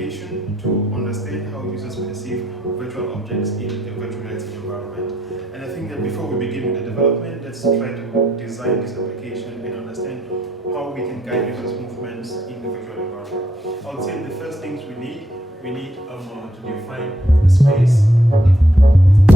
application to understand how users perceive virtual objects in the virtual reality environment. And I think that before we begin with the development, let's try to design this application and understand how we can guide users' movements in the virtual environment. I would say the first things we need to define the space.